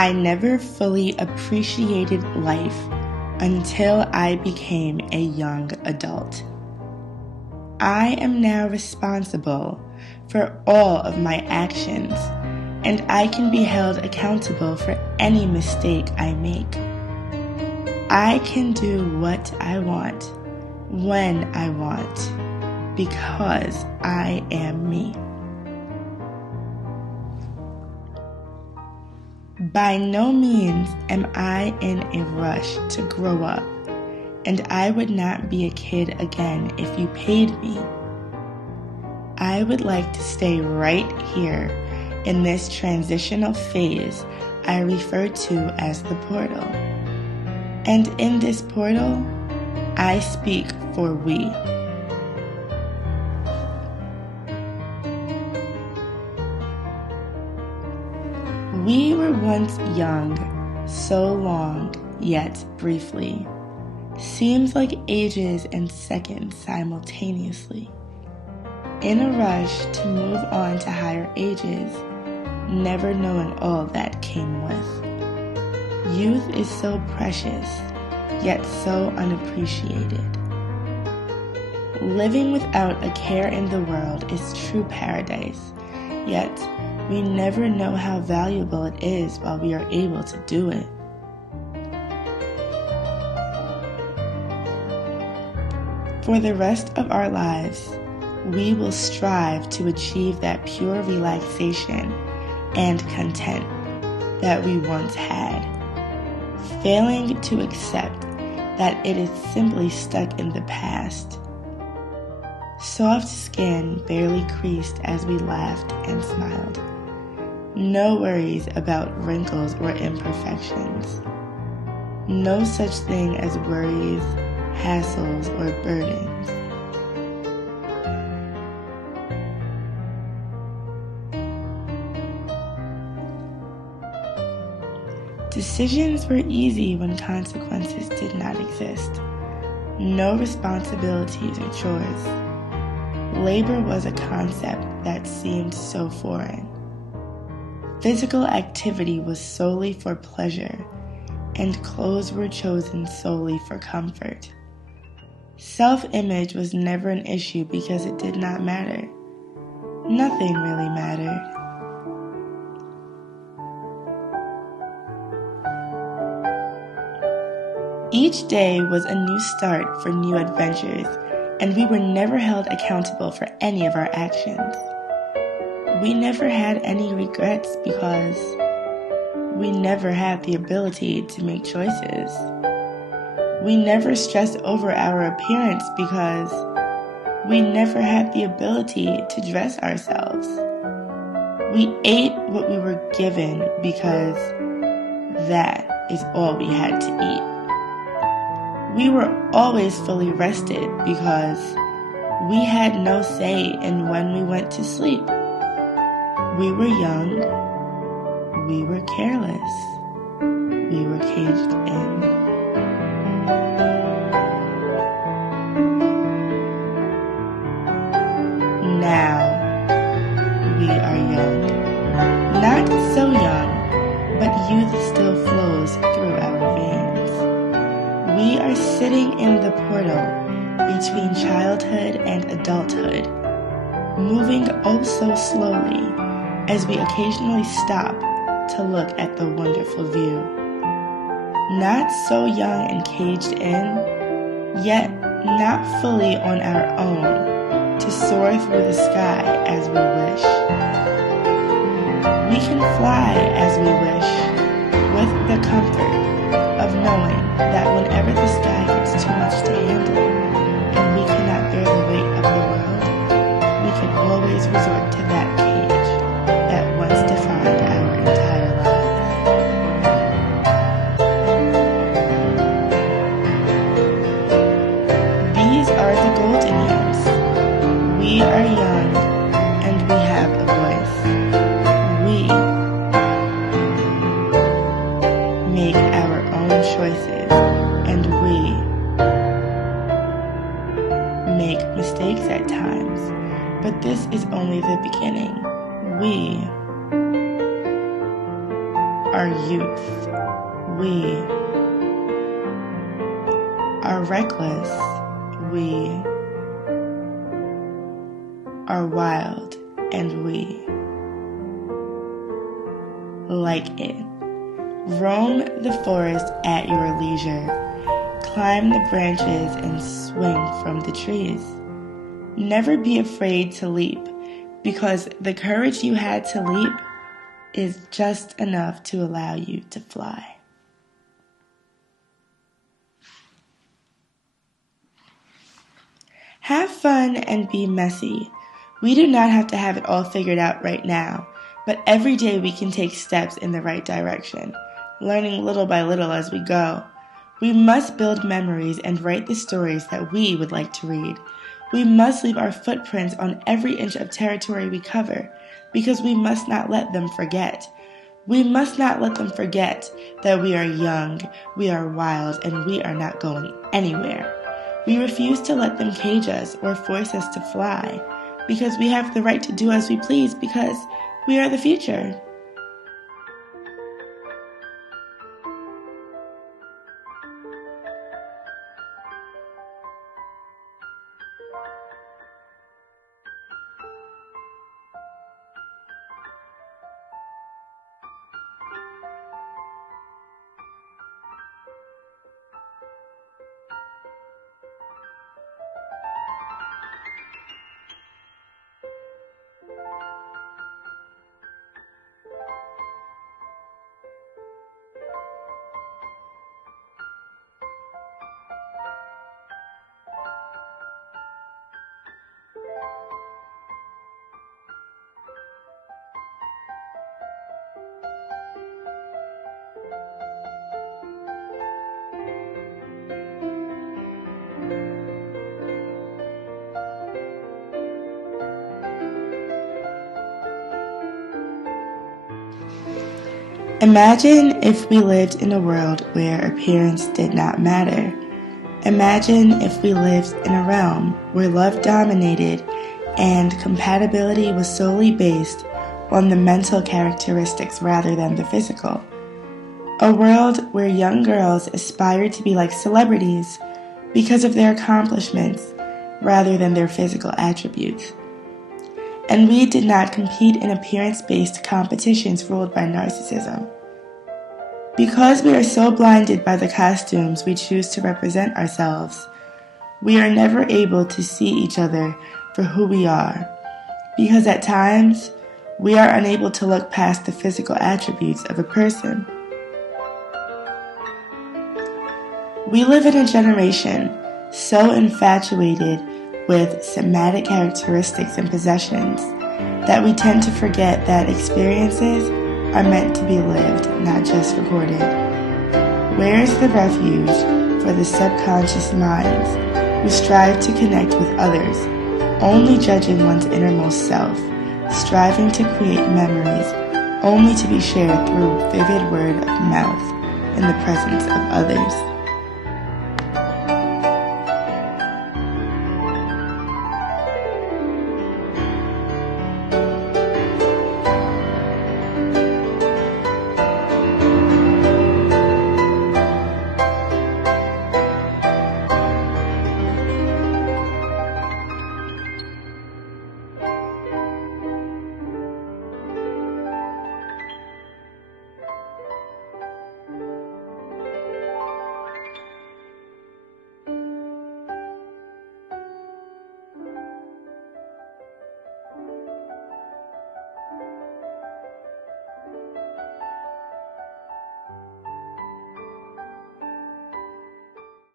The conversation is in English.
I never fully appreciated life until I became a young adult. I am now responsible for all of my actions, and I can be held accountable for any mistake I make. I can do what I want, when I want, because I am me. By no means am I in a rush to grow up, and I would not be a kid again if you paid me. I would like to stay right here in this transitional phase I refer to as the portal. And in this portal, I speak for we. We were once young, so long, yet briefly. Seems like ages and seconds simultaneously. In a rush to move on to higher ages, never knowing all that came with. Youth is so precious, yet so unappreciated. Living without a care in the world is true paradise, yet we never know how valuable it is while we are able to do it. For the rest of our lives, we will strive to achieve that pure relaxation and content that we once had, failing to accept that it is simply stuck in the past. Soft skin barely creased as we laughed and smiled. No worries about wrinkles or imperfections. No such thing as worries, hassles, or burdens. Decisions were easy when consequences did not exist. No responsibilities or chores. Labor was a concept that seemed so foreign. Physical activity was solely for pleasure, and clothes were chosen solely for comfort. Self-image was never an issue because it did not matter. Nothing really mattered. Each day was a new start for new adventures, and we were never held accountable for any of our actions. We never had any regrets because we never had the ability to make choices. We never stressed over our appearance because we never had the ability to dress ourselves. We ate what we were given because that is all we had to eat. We were always fully rested because we had no say in when we went to sleep. We were young, we were careless, we were caged in. Now we are young. Not so young, but youth still flows through our veins. We are sitting in the portal between childhood and adulthood, moving oh so slowly as we occasionally stop to look at the wonderful view. Not so young and caged in, yet not fully on our own to soar through the sky as we wish. We can fly as we wish, with the comfort of knowing that whenever the sky gets too much to handle and we cannot bear the weight of the world, we can always resort to that cage that once defined our entire lives. These are the golden years. We are young and we have a voice. We make our own choices and we make mistakes at times, but this is only the beginning. We are youth. We are reckless. We are wild. And we like it. Roam the forest at your leisure. Climb the branches and swing from the trees. Never be afraid to leap, because the courage you had to leap is just enough to allow you to fly. Have fun and be messy. We do not have to have it all figured out right now, but every day we can take steps in the right direction, learning little by little as we go. We must build memories and write the stories that we would like to read. We must leave our footprints on every inch of territory we cover, because we must not let them forget. We must not let them forget that we are young, we are wild, and we are not going anywhere. We refuse to let them cage us or force us to fly, because we have the right to do as we please, because we are the future. Imagine if we lived in a world where appearance did not matter. Imagine if we lived in a realm where love dominated and compatibility was solely based on the mental characteristics rather than the physical. A world where young girls aspired to be like celebrities because of their accomplishments rather than their physical attributes. And we did not compete in appearance-based competitions ruled by narcissism. Because we are so blinded by the costumes we choose to represent ourselves, we are never able to see each other for who we are, because at times, we are unable to look past the physical attributes of a person. We live in a generation so infatuated with somatic characteristics and possessions that we tend to forget that experiences are meant to be lived, not just recorded. Where is the refuge for the subconscious minds who strive to connect with others, only judging one's innermost self, striving to create memories only to be shared through vivid word of mouth in the presence of others?